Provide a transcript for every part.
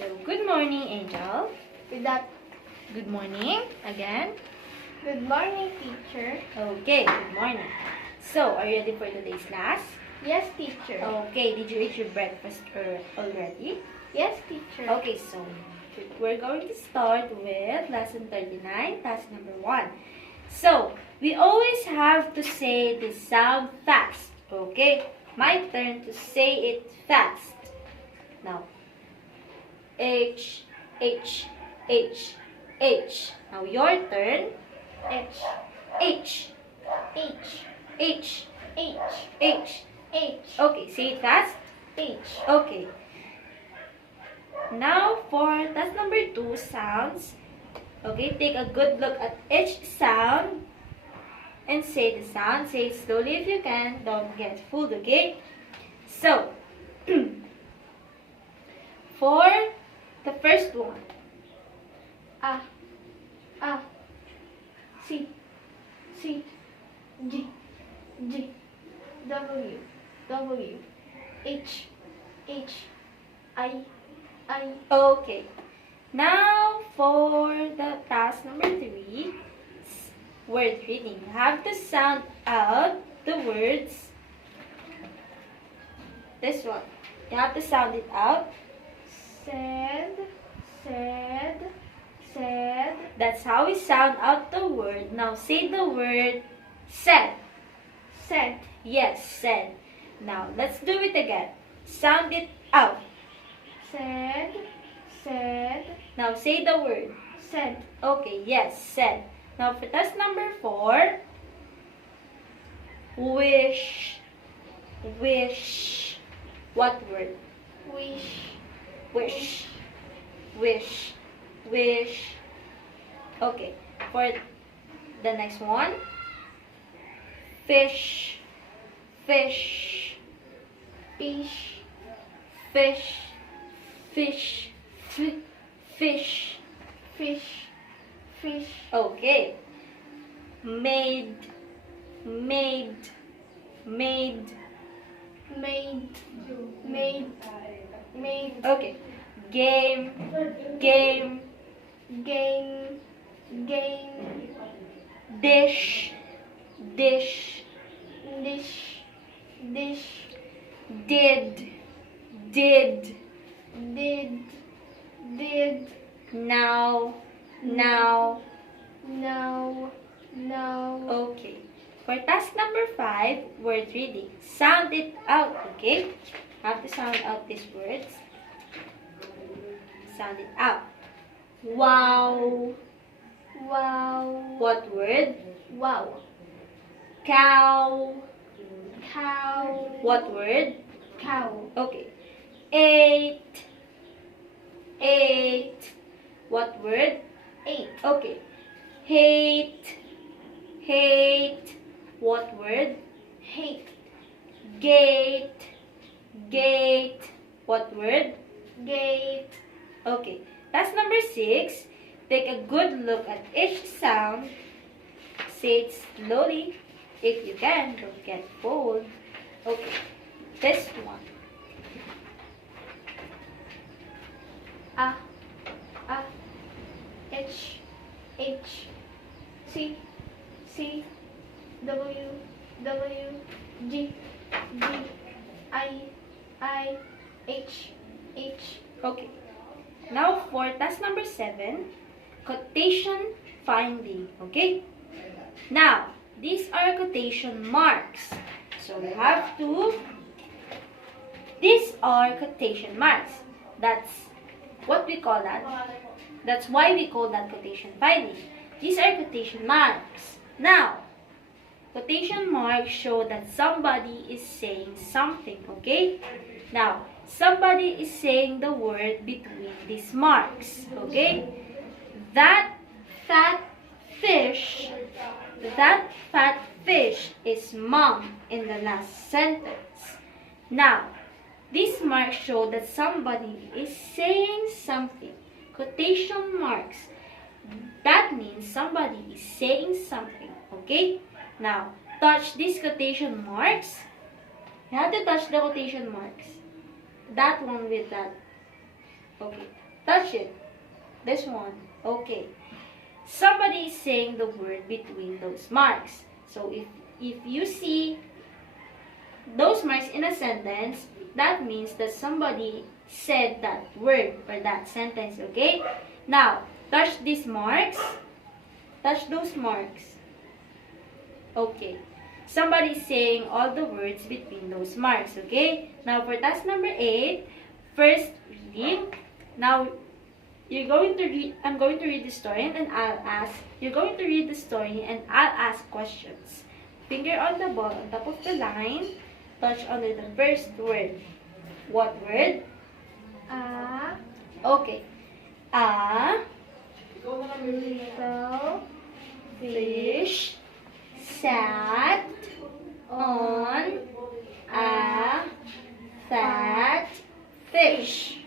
So, good morning, Angel. With that, Good morning again. good morning, teacher. Okay, good morning. So, are you ready for today's class? Yes, teacher. Okay, did you eat your breakfast already? Yes, teacher. Okay, so we're going to start with lesson 39, task number 1. So, we always have to say the sound fast. Okay, my turn to say it fast. Now, H, H, H, H. Now, your turn. H, H, H, H, H, H. H, Okay, say it fast. H. Okay. Now, for task number 2, sounds. Okay, take a good look at each sound and say the sound. Say it slowly if you can. Don't get fooled, okay? So, for the first one, A, A, C, C, G, G, W, W, H, H, I, okay. Now, for the task number 3, word reading. You have to sound out the words. This one. You have to sound it out. said, said, said, That's how we sound out the word. Now, say the word said. said, Yes, said. Now, let's do it again. Sound it out. said, said, Now, say the word. said, Okay, yes, said. Now, for task number 4, wish, wish. What word? wish, Wish, wish, wish. Okay, for the next one, fish, fish, fish, fish, fish, fish. fish, fish, Okay. Made, made, made. made, made, made, Okay. Game, game, game, game, dish, dish, dish, dish, did, did, did, now, now. now, now, Okay. For task number 5, word reading. Sound it out, okay? Have to sound out these words. Sound it out. Wow. wow, What word? wow, Cow. cow, What word? cow, Okay. Eight. Eight. What word? 8, Okay. Hate. Hate. What word? hate, Gate. Gate. What word? gate, Okay. Task number 6. Take a good look at each sound. Say it slowly if you can. Don't get bored. Okay. This one. A, H, H, C, C, W, W, G, G, I, H, H, Okay. Now for task number 7, quotation finding. Okay? Now, these are quotation marks. So we have to, these are quotation marks. That's what we call that. That's why we call that quotation finding. These are quotation marks. Now, quotation marks show that somebody is saying something, okay? Now, somebody is saying the word between these marks, okay? That fat fish, that fat fish is mom in the last sentence. Now, these marks show that somebody is saying something. Quotation marks. That means somebody is saying something, okay? Now, touch these quotation marks. You have to touch the quotation marks. That one with that. Okay. Touch it. This one. Okay. Somebody is saying the word between those marks. So if you see those marks in a sentence, that means that somebody said that word or that sentence, okay? Now, touch these marks. Touch those marks. Okay. Somebody is saying all the words between those marks, okay? Now, for task number 8, first reading. Now, I'm going to read the story and then I'll ask. You're going to read the story and I'll ask questions. Finger on the ball on top of the line. Touch under the first word. What word? Okay. Little Fish sat on a fat fish.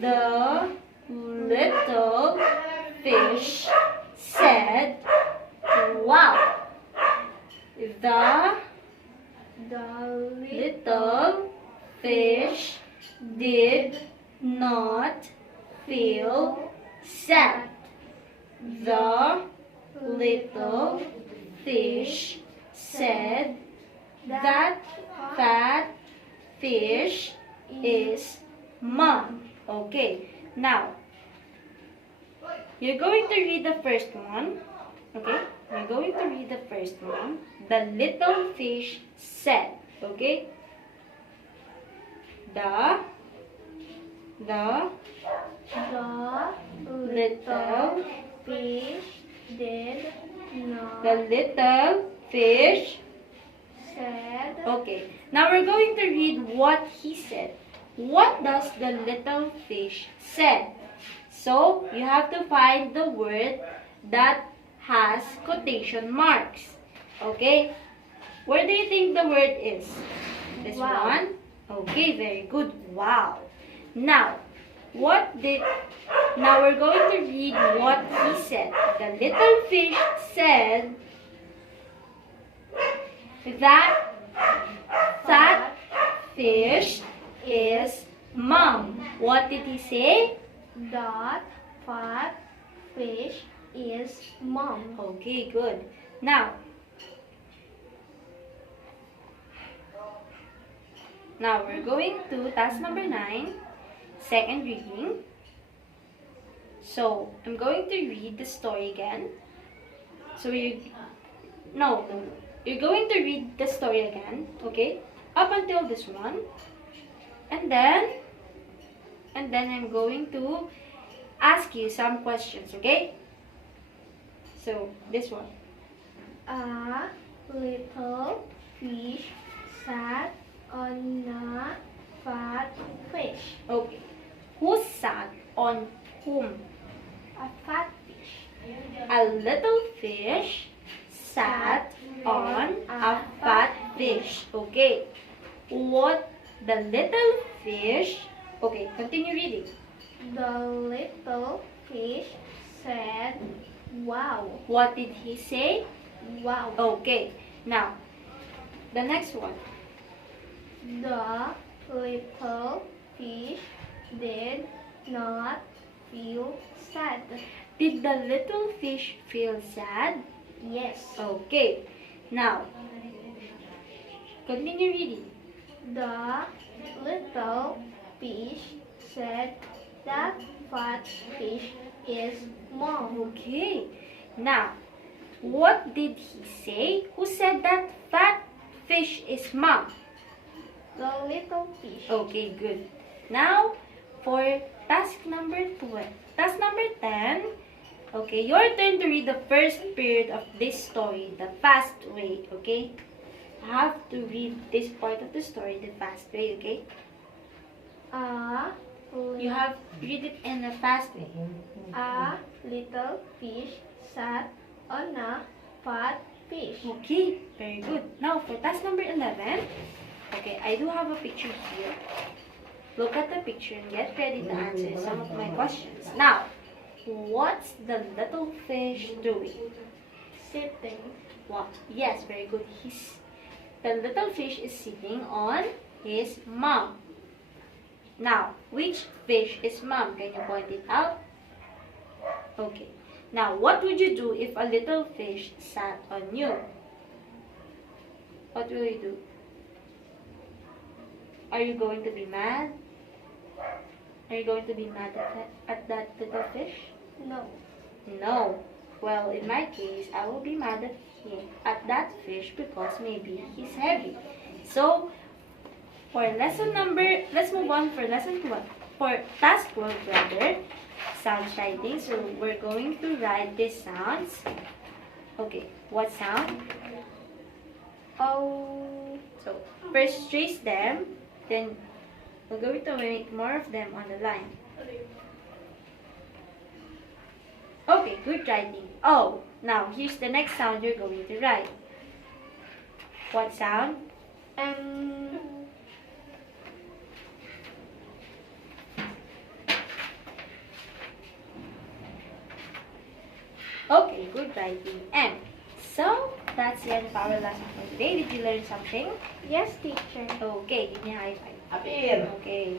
The little fish said, "Wow." The little fish did not feel sad. The little fish said, "That fat fish is mom." Okay, now you're going to read the first one. Okay, you're going to read the first one. The little fish said. Okay, the little fish did not the little fish. said Okay, now we're going to read what he said. What does the little fish said? So, you have to find the word that has quotation marks. Okay? Where do you think the word is? This Wow. one? Okay, very good. Wow. Now we're going to read what he said. The little fish said that fat fish is mom. What did he say? that fat fish is mom. Okay, good. Now we're going to task number 9, second reading. So, I'm going to read the story again. So, you're going to read the story again, okay? Up until this one. And then I'm going to ask you some questions, okay? So, this one. A little fish sat on a fat fish. Okay. Who sat on whom? A fat fish. A little fish sat on a fat fish. Okay. What the little fish... Okay, continue reading. The little fish said, "Wow." What did he say? Wow. Okay. Now, the next one. The little fish did not feel sad. Did the little fish feel sad? Yes. Okay. Now, continue reading. The little fish said, "That fat fish is mom." Okay. Now, what did he say? Who said that fat fish is mom? The little fish. Okay, good. Now, for task number 12. Task number 10. Okay, your turn to read the first period of this story the fast way, okay? I have to read this part of the story the fast way, okay? You have to read it in a fast way. A little fish sat on a fat fish. Okay, very good. Now, for task number 11. Okay, I do have a picture here. Look at the picture and get ready to answer some of my questions. Now, what's the little fish doing? Sitting. What? Yes, very good. The little fish is sitting on his mom. Now, which fish is mom? Can you point it out? Okay. Now, what would you do if a little fish sat on you? What will you do? Are you going to be mad? Are you going to be mad at that little fish? No. No. Well, in my case, I will be mad at that fish because maybe he's heavy. So, let's move on for lesson 12. For task 12 rather, sounds writing. So, we're going to write these sounds. Okay, what sound? Oh. So, first trace them, then we're going to make more of them on the line. Okay, good writing. Oh, now here's the next sound you're going to write. What sound? Okay, good writing. M. So, that's the end of our lesson for today. Did you learn something? Yes, teacher. Okay, give me a high five. Apir. Okay.